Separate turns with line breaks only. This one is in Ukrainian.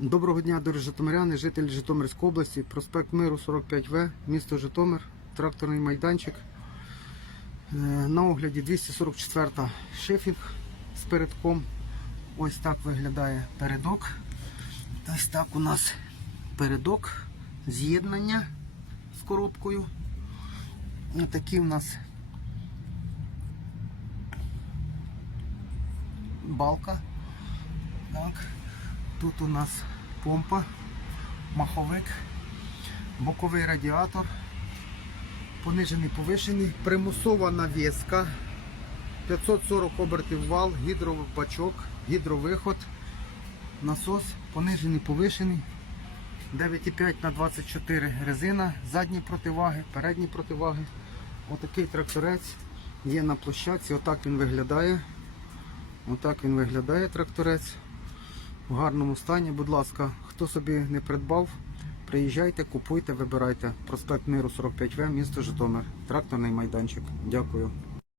Доброго дня, дорогі Житомиряни, жителі Житомирської області, проспект Миру 45В, місто Житомир, тракторний майданчик. Е, на огляді 244 та шифінг з передком. Ось так виглядає передок. Ось так у нас передок, з'єднання з коробкою. Ось такі у нас балка. Так. Тут у нас помпа, маховик, боковий радіатор, понижений повишений, примусова навіска, 540 обертів вал, гідробачок, гідровиход, насос, понижений повишений, 9,5 на 24 резина, задні противаги, передні противаги. Отакий тракторець є на площадці, отак він виглядає. Отак він виглядає тракторець в гарному стані. Будь ласка, хто собі не придбав, приїжджайте, купуйте, вибирайте. Проспект Миру 45В, місто Житомир, тракторний майданчик. Дякую.